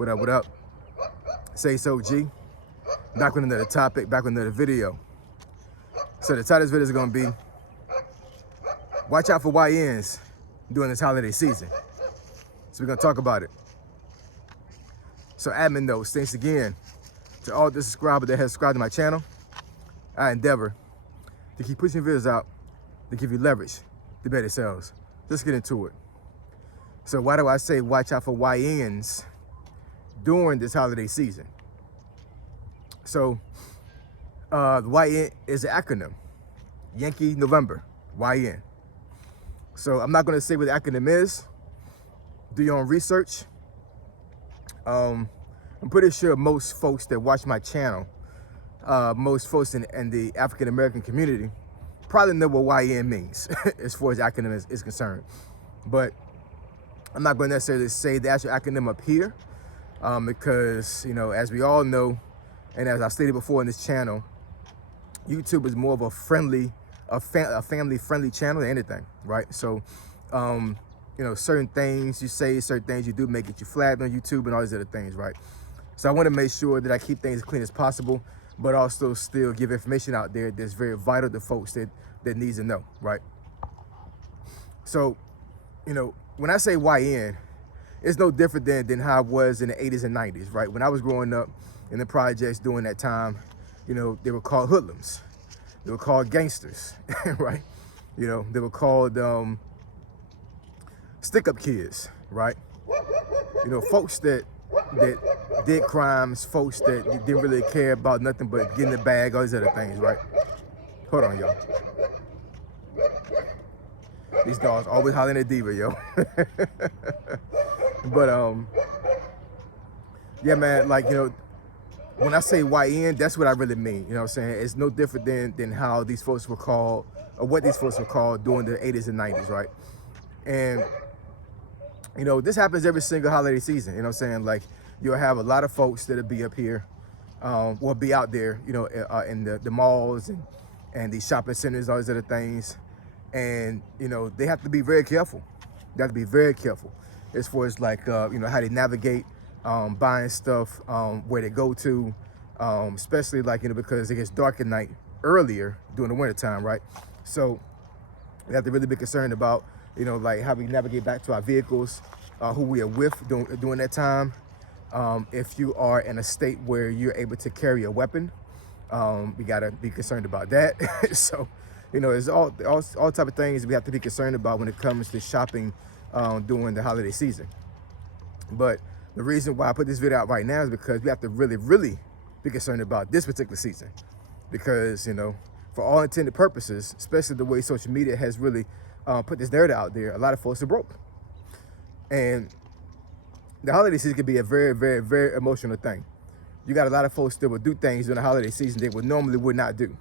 What up, what up? Say so, G. Back with another topic, back with another video. So the title of this video is gonna be, watch out for YNs during this holiday season. So we're gonna talk about it. So admin notes, thanks again to all the subscribers that have subscribed to my channel. I endeavor to keep pushing videos out to give you leverage to better sales. Let's get into it. So why do I say watch out for YNs during this holiday season? So the YN is an acronym, Yankee November, YN. So I'm not gonna say what the acronym is. Do your own research. I'm pretty sure most folks that watch my channel, most folks in the African American community probably know what YN means as far as acronym is concerned. But I'm not going to necessarily say the actual acronym up here because, you know, as we all know, and as I stated before in this channel, YouTube is more of a family-friendly channel than anything, right? So, you know, certain things you say, certain things you do may get you flagged on YouTube and all these other things, right? So I want to make sure that I keep things as clean as possible, but also still give information out there that's very vital to folks that needs to know, right? So, you know, when I say YN, it's no different than how it was in the 80s and 90s, right? When I was growing up in the projects during that time, you know, they were called hoodlums. They were called gangsters, right? You know, they were called stick-up kids, right? You know, folks that did crimes, folks that didn't really care about nothing but getting the bag, all these other things, right? Hold on, y'all. These dogs always hollering at Diva, yo. But yeah, man, like, you know, when I say YN, that's what I really mean. You know what I'm saying? It's no different than how these folks were called, or what these folks were called during the 80s and 90s, right? And, you know, this happens every single holiday season. You know what I'm saying? Like, you'll have a lot of folks that'll be up here, will be out there, you know, in the malls and these shopping centers, all these other things. And, you know, they have to be very careful. They have to be very careful as far as, like, you know, how they navigate buying stuff, where they go to, especially, like, you know, because it gets dark at night earlier during the winter time, right? So we have to really be concerned about, you know, like, how we navigate back to our vehicles, who we are with during that time. If you are in a state where you're able to carry a weapon, we gotta be concerned about that. So, you know, it's all type of things we have to be concerned about when it comes to shopping during the holiday season. But the reason why I put this video out right now is because we have to really, really be concerned about this particular season. Because, you know, for all intended purposes, especially the way social media has really put this narrative out there, a lot of folks are broke. And the holiday season can be a very, very, very emotional thing. You got a lot of folks that will do things during the holiday season they would not do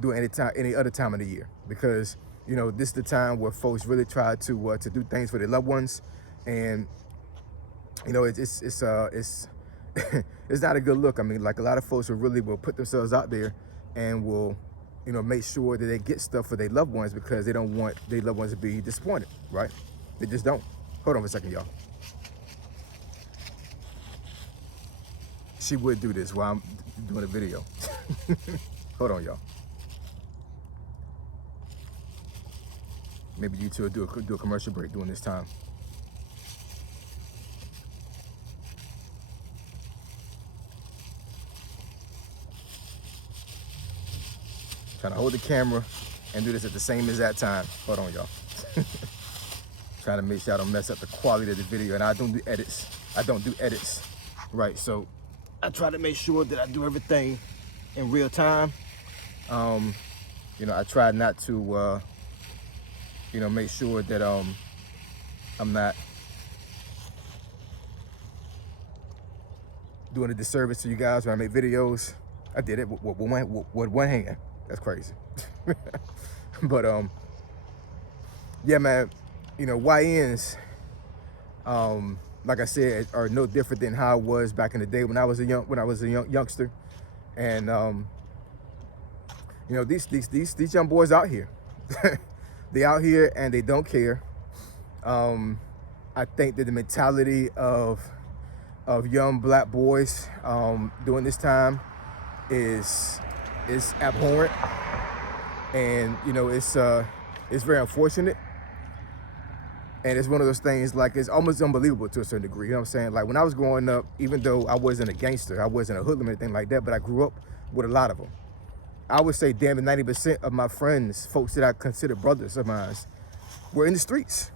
during any other time of the year, because, you know, this is the time where folks really try to do things for their loved ones, and, you know, it's it's not a good look. I mean, like, a lot of folks will put themselves out there and will, you know, make sure that they get stuff for their loved ones because they don't want their loved ones to be disappointed, right? They just don't. Hold on for a second, y'all. She would do this while I'm doing a video. Hold on, y'all. Maybe you two will do a commercial break during this time. Trying to hold the camera and do this at the same exact time. Hold on, y'all. Trying to make sure I don't mess up the quality of the video. And I don't do edits. Right, so I try to make sure that I do everything in real time. You know, I try not to, you know, make sure that I'm not doing a disservice to you guys when I make videos. I did it with one hand. That's crazy. But yeah, man, you know, YNs, like I said, are no different than how it was back in the day when I was a youngster. And you know, these young boys out here, they out here and they don't care. I think that the mentality of of young black boys during this time is abhorrent, and it's very unfortunate. And it's one of those things, like, it's almost unbelievable to a certain degree. You know what I'm saying? Like, when I was growing up, even though I wasn't a gangster, I wasn't a hoodlum or anything like that, but I grew up with a lot of them. I would say damn near 90% of my friends, folks that I consider brothers of mine, were in the streets.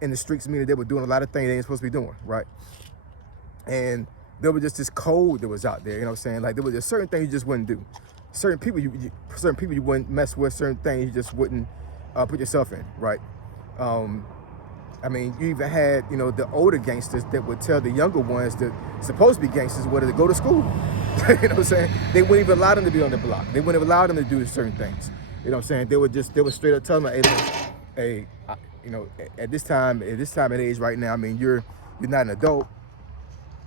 In the streets meaning they were doing a lot of things they ain't supposed to be doing, right? And there was just this code that was out there, you know what I'm saying? Like, there was just certain things you just wouldn't do. Certain people you wouldn't mess with, certain things you just wouldn't put yourself in, right? I mean, you even had, the older gangsters that would tell the younger ones that supposed to be gangsters whether to go to school. You know what I'm saying? They wouldn't even allow them to be on the block. They wouldn't allow them to do certain things. You know what I'm saying? They would straight up tell them, hey, at this time and age right now, I mean, you're not an adult.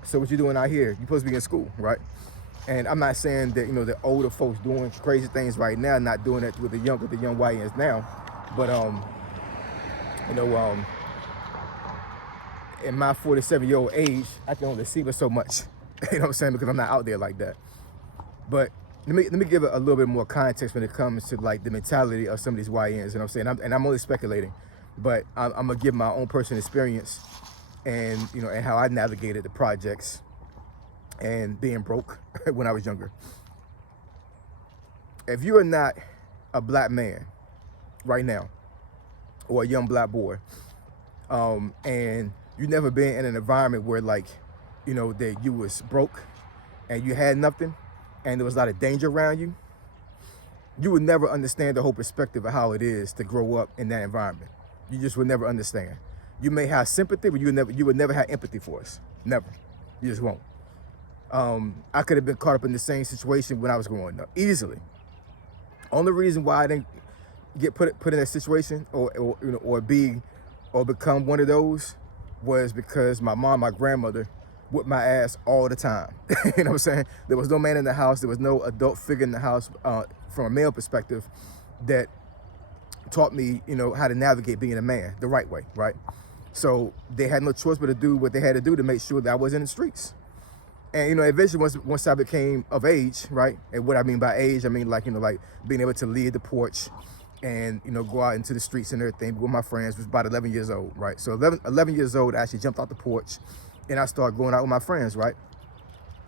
So what you doing out here? You're supposed to be in school, right? And I'm not saying that, the older folks doing crazy things right now, not doing that with the young YNs now, but in my 47-year-old age, I can only see but so much. You know what I'm saying? Because I'm not out there like that. But let me give it a little bit more context when it comes to, like, the mentality of some of these YNs. You know what I'm saying? And I'm only speculating, but I'm gonna give my own personal experience and and how I navigated the projects and being broke when I was younger. If you are not a black man right now, or a young black boy, and you never been in an environment where, like, that you was broke and you had nothing and there was a lot of danger around you, you would never understand the whole perspective of how it is to grow up in that environment. You just would never understand. You may have sympathy, but you would never have empathy for us. Never. You just won't. I could have been caught up in the same situation when I was growing up, easily. Only reason why I didn't get put in that situation or become one of those was because my grandmother whipped my ass all the time. You know what I'm saying? There was no man in the house. There was no adult figure in the house from a male perspective that taught me, how to navigate being a man the right way, right? So they had no choice but to do what they had to do to make sure that I was in the streets. And, eventually once I became of age, right? And what I mean by age, I mean, like, like being able to leave the porch and, go out into the streets and everything with my friends. Was about 11 years old, right? So 11 years old, I actually jumped off the porch and I started going out with my friends, right?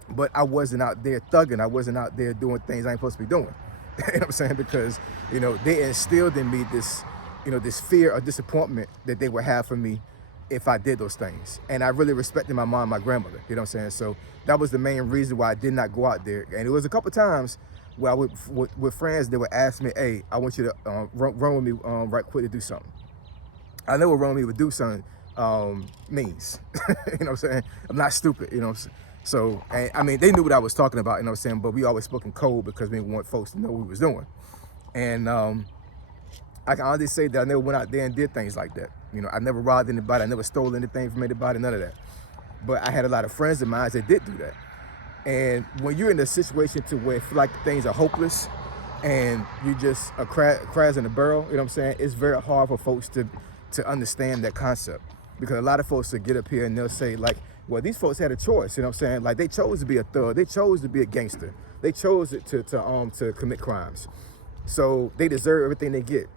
But I wasn't out there thugging. I wasn't out there doing things I ain't supposed to be doing. You know what I'm saying? Because, they instilled in me this, this fear of disappointment that they would have for me if I did those things. And I really respected my mom and my grandmother, you know what I'm saying? So that was the main reason why I did not go out there. And it was a couple times where I would, with friends, they would ask me, hey, I want you to run with me right quick to do something. I know what run with me would do something means. You know what I'm saying? I'm not stupid, you know what I'm saying? So, and, I mean, they knew what I was talking about, you know what I'm saying? But we always spoke in code because we didn't want folks to know what we was doing. And I can honestly say that I never went out there and did things like that. I never robbed anybody. I never stole anything from anybody, none of that. But I had a lot of friends of mine that did do that. And when you're in a situation to where you feel like things are hopeless and you just a crabs in a barrel, you know what I'm saying? It's very hard for folks to understand that concept. Because a lot of folks will get up here and they'll say, like, well, these folks had a choice, you know what I'm saying? Like, they chose to be a thug. They chose to be a gangster. They chose to commit crimes. So they deserve everything they get.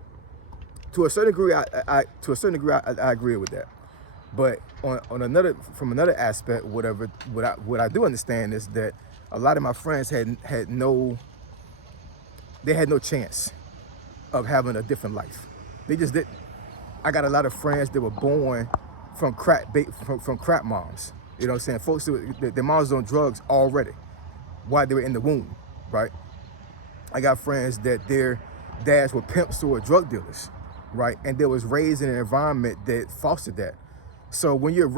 To a certain degree, I agree with that. But from another aspect, what I do understand is that a lot of my friends had no chance of having a different life. They just didn't. I got a lot of friends that were born from crack moms. You know what I'm saying? Folks, their moms was on drugs already while they were in the womb, right? I got friends that their dads were pimps or drug dealers, right? And they was raised in an environment that fostered that. So when you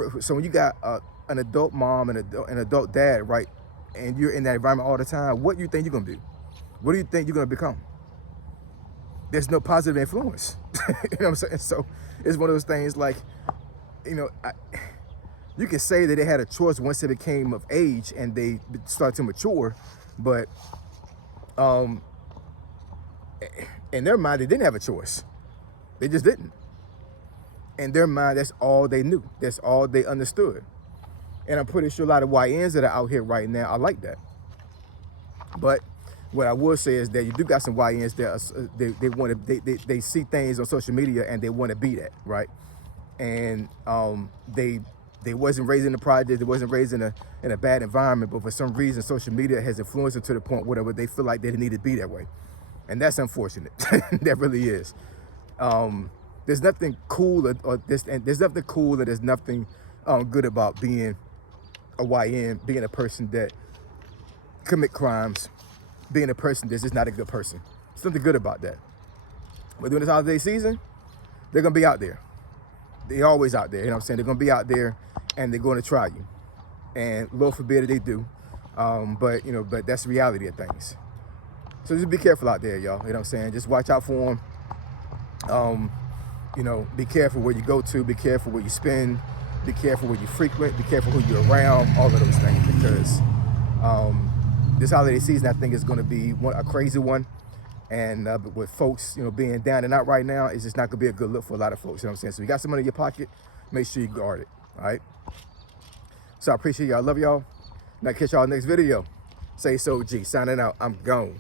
got an adult mom and an adult dad, right, and you're in that environment all the time, what do you think you're gonna do? What do you think you're gonna become? There's no positive influence. You know what I'm saying? So it's one of those things, like, you can say that they had a choice once they became of age and they started to mature, but in their mind, they didn't have a choice. They just didn't. In their mind, that's all they knew. That's all they understood. And I'm pretty sure a lot of YNs that are out here right now are like that. But what I will say is that you do got some YNs that they want to they see things on social media and they want to be that, right? And they wasn't raised in the project, they wasn't raised in a bad environment, but for some reason social media has influenced them to the point where they feel like they need to be that way, and that's unfortunate. That really is. There's nothing cool or there's nothing cool, or there's nothing good about being a YN, being a person that commit crimes, being a person that's just not a good person. There's something good about that. But during this holiday season, they're gonna be out there. They're always out there, you know what I'm saying? They're gonna be out there and they're gonna try you. And Lord forbid they do. But that's the reality of things. So just be careful out there, y'all. You know what I'm saying? Just watch out for them. Be careful where you go to, be careful where you spend, be careful where you frequent, be careful who you're around, all of those things, because this holiday season, I think, is going to be a crazy one. And with folks, being down and out right now, it's just not going to be a good look for a lot of folks. You know what I'm saying? So you got some money in your pocket, make sure you guard it. All right? So I appreciate y'all. I love y'all. And I'll catch y'all next video. Say so, G. Signing out. I'm gone.